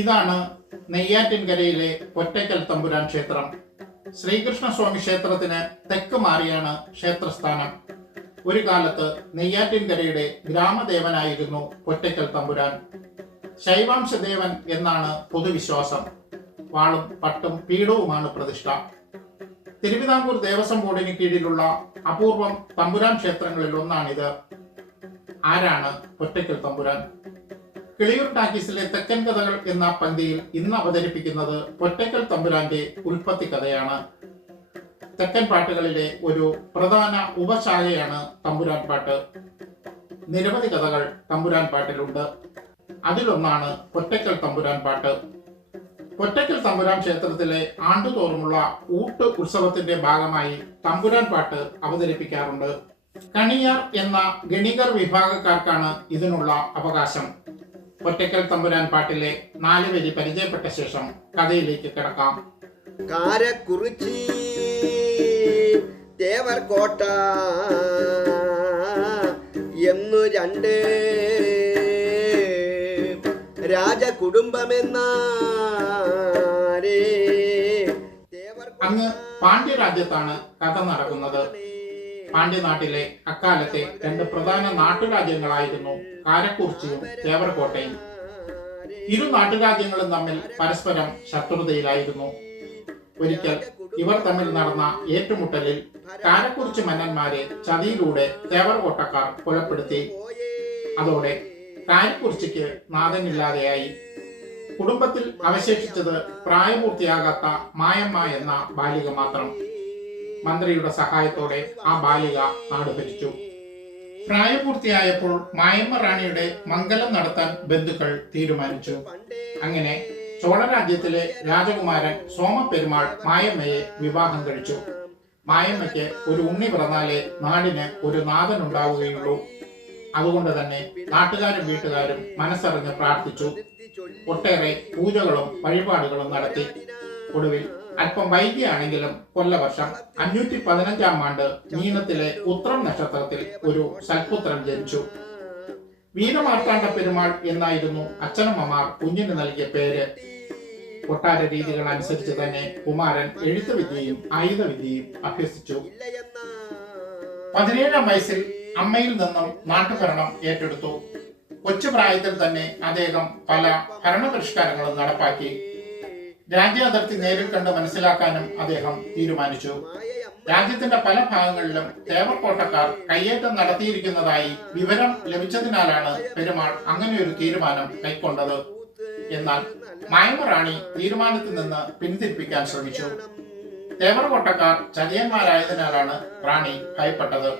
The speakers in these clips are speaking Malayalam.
ഇതാണ് നെയ്യാറ്റിൻകരയിലെ പൊറ്റയ്ക്കൽ തമ്പുരാൻ ക്ഷേത്രം. ശ്രീകൃഷ്ണസ്വാമി ക്ഷേത്രത്തിന് തെക്ക് മാറിയാണ് ക്ഷേത്രസ്ഥാനം. ഒരു കാലത്ത് നെയ്യാറ്റിൻകരയുടെ ഗ്രാമദേവനായിരുന്നു പൊറ്റയ്ക്കൽ തമ്പുരാൻ. ശൈവാംശദേവൻ എന്നാണ് പൊതുവിശ്വാസം. വാളും പട്ടും പീഠവുമാണ് പ്രതിഷ്ഠ. തിരുവിതാംകൂർ ദേവസ്വം ബോർഡിന് കീഴിലുള്ള അപൂർവം തമ്പുരാൻ ക്ഷേത്രങ്ങളിൽ ഒന്നാണിത്. ആരാണ് പൊറ്റയ്ക്കൽ തമ്പുരാൻ? കിളിയൂർ ടാക്കീസിലെ തെക്കൻ കഥകൾ എന്ന പങ്ക്തിയിൽ ഇന്ന് അവതരിപ്പിക്കുന്നത് പൊറ്റയ്ക്കൽ തമ്പുരാന്റെ ഉൽപ്പത്തി കഥയാണ്. തെക്കൻ പാട്ടുകളിലെ ഒരു പ്രധാന ഉപശാഖയാണ് തമ്പുരാൻ പാട്ട്. നിരവധി കഥകൾ തമ്പുരാൻ പാട്ടിലുണ്ട്. അതിലൊന്നാണ് പൊറ്റയ്ക്കൽ തമ്പുരാൻ പാട്ട്. പൊറ്റയ്ക്കൽ തമ്പുരാൻ ക്ഷേത്രത്തിലെ ആണ്ടുതോറുമുള്ള ഊട്ട് ഉത്സവത്തിന്റെ ഭാഗമായി തമ്പുരാൻ പാട്ട് അവതരിപ്പിക്കാറുണ്ട്. കണിയാർ എന്ന ഗണികർ വിഭാഗക്കാർക്കാണ് ഇതിനുള്ള അവകാശം. പൊറ്റയ്ക്കൽ തമ്പുരാൻ പാട്ടിലെ 4 വരി പരിചയപ്പെട്ട ശേഷം കഥയിലേക്ക് കിടക്കാം. കാരക്കുറിച്ചി തേവർകോട്ട എന്നു 2 രാജകുടുംബമെന്നാരേ. അങ്ങ് പാണ്ഡ്യരാജ്യത്താണ് കഥ നടക്കുന്നത്. പാണ്ഡ്യനാട്ടിലെ അക്കാലത്തെ 2 പ്രധാന നാട്ടുരാജ്യങ്ങളായിരുന്നു കാരക്കുറിച്ചിയും തേവർകോട്ടയും. ഇരു നാട്ടുരാജ്യങ്ങളും തമ്മിൽ പരസ്പരം ശത്രുതയിലായിരുന്നു. ഒരിക്കൽ ഇവർ തമ്മിൽ നടന്ന ഏറ്റുമുട്ടലിൽ കാരക്കുറിച്ചി മന്നന്മാരെ ചതിയിലൂടെ തേവർകോട്ടക്കാർ കൊലപ്പെടുത്തി. അതോടെ കാരക്കുറിച്ചിക്ക് നാഥനില്ലാതെയായി. കുടുംബത്തിൽ അവശേഷിച്ചത് പ്രായപൂർത്തിയാകാത്ത മായമ്മ എന്ന ബാലിക മാത്രം. മന്ത്രിയുടെ സഹായത്തോടെ ആ ബാലിക നാട് ഭരിച്ചു. പ്രായപൂർത്തിയായപ്പോൾ മായമ്മ റാണിയുടെ മംഗലം നടത്താൻ ബന്ധുക്കൾ തീരുമാനിച്ചു. അങ്ങനെ ചോളരാജ്യത്തിലെ രാജകുമാരൻ സോമപ്പെരുമാൾ മായമ്മയെ വിവാഹം കഴിച്ചു. മായമ്മയ്ക്ക് ഒരു ഉണ്ണി പിറന്നാലേ നാടിന് ഒരു നാഥൻ ഉണ്ടാവുകയുള്ളൂ. അതുകൊണ്ട് തന്നെ നാട്ടുകാരും വീട്ടുകാരും മനസ്സറിഞ്ഞ് പ്രാർത്ഥിച്ചു. ഒട്ടേറെ പൂജകളും വഴിപാടുകളും നടത്തി. ഒടുവിൽ അല്പം വൈകിയാണെങ്കിലും കൊല്ലവർഷം 515 ആണ്ട് മീനത്തിലെ ഉത്രം നക്ഷത്രത്തിൽ ഒരു സൽപുത്രൻ ജനിച്ചു. വീരമാർത്താണ്ഡ പെരുമാൾ എന്നായിരുന്നു അച്ഛനമ്മമാർ കുഞ്ഞിന് നൽകിയ പേര്. കൊട്ടാര രീതികൾ അനുസരിച്ച് തന്നെ കുമാരൻ എഴുത്തുവിദ്യയും ആയുധവിദ്യയും അഭ്യസിച്ചു. 17 വയസ്സിൽ അമ്മയിൽ നിന്നും നാട്ടുഭരണം ഏറ്റെടുത്തു. കൊച്ചുപ്രായത്തിൽ തന്നെ അദ്ദേഹം പല ഭരണപരിഷ്കാരങ്ങളും നടപ്പാക്കി. രാജ്യാതിർത്തി നേരിൽ കണ്ട് മനസ്സിലാക്കാനും അദ്ദേഹം തീരുമാനിച്ചു. രാജ്യത്തിന്റെ പല ഭാഗങ്ങളിലും തേവർകോട്ടക്കാർ കയ്യേറ്റം നടത്തിയിരിക്കുന്നതായി വിവരം ലഭിച്ചതിനാലാണ് പെരുമാൾ അങ്ങനെയൊരു തീരുമാനം കൈക്കൊണ്ടത്. എന്നാൽ മായമ്മ റാണി തീരുമാനത്തിൽ നിന്ന് പിന്തിരിപ്പിക്കാൻ ശ്രമിച്ചു. തേവർകോട്ടക്കാർ ചതിയന്മാരായതിനാലാണ് റാണി ഭയപ്പെട്ടത്.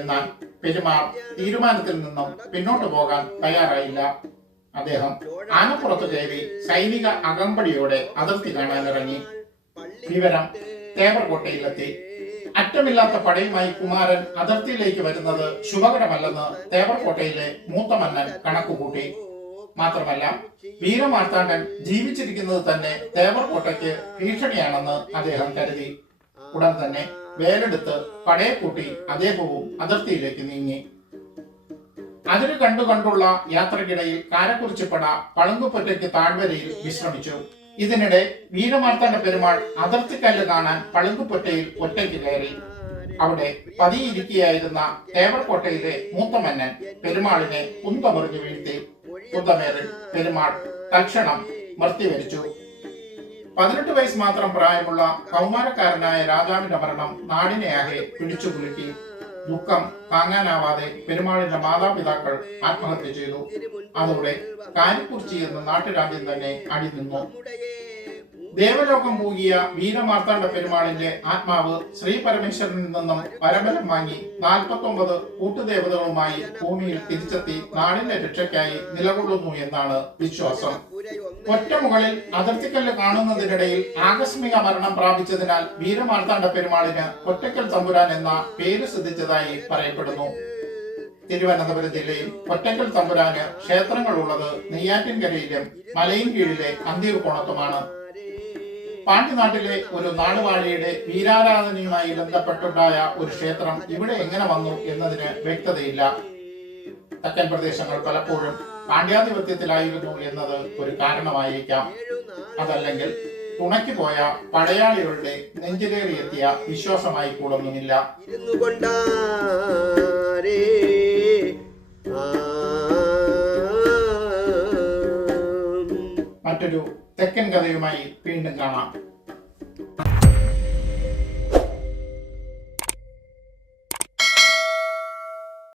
എന്നാൽ പെരുമാൾ തീരുമാനത്തിൽ നിന്നും പിന്നോട്ട് പോകാൻ തയ്യാറായില്ല. അദ്ദേഹം ആനപ്പുറത്ത് കയറി സൈനിക അകമ്പടിയോടെ അതിർത്തി കാണാനിറങ്ങി. വിവരം തേവർകോട്ടയിലെത്തി. അറ്റമില്ലാത്ത പടയുമായി കുമാരൻ അതിർത്തിയിലേക്ക് വരുന്നത് ശുഭകരമല്ലെന്ന് തേവർകോട്ടയിലെ മൂത്ത മന്നൻ കണക്കുകൂട്ടി. മാത്രമല്ല, വീരമാർത്താണ്ഡൻ ജീവിച്ചിരിക്കുന്നത് തന്നെ തേവർകോട്ടയ്ക്ക് ഭീഷണിയാണെന്ന് അദ്ദേഹം കരുതി. ഉടൻ തന്നെ വേലെടുത്ത് പടയെ കൂട്ടി അദ്ദേഹവും അതിർത്തിയിലേക്ക് നീങ്ങി. അതിര് കണ്ടുകൊണ്ടുള്ള യാത്രക്കിടയിൽ കാരക്കുറിച്ചിപ്പട പളുങ്കുപൊറ്റയ്ക്ക് താഴ്വരയിൽ വിശ്രമിച്ചു. ഇതിനിടെ വീരമാർത്താണ്ഡ പെരുമാൾ അതിർത്തിക്കല്ല് കാണാൻ പളുങ്കുപൊറ്റയിൽ ഒറ്റയ്ക്ക് കയറി. അവിടെ പതിയിരിക്കുകയായിരുന്ന തേവർകോട്ടയിലെ മൂത്തമന്നൻ പെരുമാളിനെ കുന്തമെറിഞ്ഞു വീഴ്ത്തി. കുന്തമേറിൽ പെരുമാൾ തൽക്ഷണം മൃത്യുവരിച്ചു. 18 വയസ്സ് മാത്രം പ്രായമുള്ള കൗമാരക്കാരനായ രാജാവിന്റെ മരണം നാടിനെയാകെ പിടിച്ചുകുലുക്കി. ദുഃഖം താങ്ങാനാവാതെ പെരുമാളിന്റെ മാതാപിതാക്കൾ ആത്മഹത്യ ചെയ്തു. അതോടെ കാരക്കുറിച്ചി എന്ന നാട്ടുരാജ്യം തന്നെ അടിനിന്നു. ദേവലോകം പൂകിയ വീരമാർത്താണ്ഡ പെരുമാളിന്റെ ആത്മാവ് ശ്രീ പരമേശ്വരനിൽ നിന്നും പരബലം വാങ്ങി 49 കൂട്ടുദേവതകളുമായി ഭൂമിയിൽ തിരിച്ചെത്തി നാടിന്റെ രക്ഷയ്ക്കായി നിലകൊള്ളുന്നു എന്നാണ് വിശ്വാസം. ഒറ്റമുകളിൽ അതിർത്തിക്കല്ല് കാണുന്നതിനിടയിൽ ആകസ്മിക മരണം പ്രാപിച്ചതിനാൽ വീരമാർത്താണ്ഡ പെരുമാളിന് പൊറ്റയ്ക്കൽ തമ്പുരാൻ എന്ന പേര് സിദ്ധിച്ചതായി പറയപ്പെടുന്നു. തിരുവനന്തപുരം ജില്ലയിൽ പൊറ്റയ്ക്കൽ തമ്പുരാന് ക്ഷേത്രങ്ങളുള്ളത് നെയ്യാറ്റിൻകരയിലും മലയിൻകീഴിലെ അന്തിയൂർക്കോണത്തുമാണ്. പാണ്ഡ്യനാട്ടിലെ ഒരു നാടുവാഴിയുടെ വീരാരാധനയുമായി ബന്ധപ്പെട്ടുണ്ടായ ഒരു ക്ഷേത്രം ഇവിടെ എങ്ങനെ വന്നു എന്നതിന് വ്യക്തതയില്ല. തെക്കൻ പ്രദേശങ്ങൾ പലപ്പോഴും പാണ്ഡ്യാധിപത്യത്തിലായിരുന്നു എന്നത് ഒരു കാരണമായിരിക്കാം. അതല്ലെങ്കിൽ തുണയ്ക്ക് പോയ പടയാളികളുടെ നെഞ്ചിലേറിയെത്തിയ വിശ്വാസമായി കൂടൊന്നുമില്ല. ഇരുന്നു കൊണ്ടാരേ മറ്റൊരു തെക്കൻ കഥയുമായി വീണ്ടും കാണാം.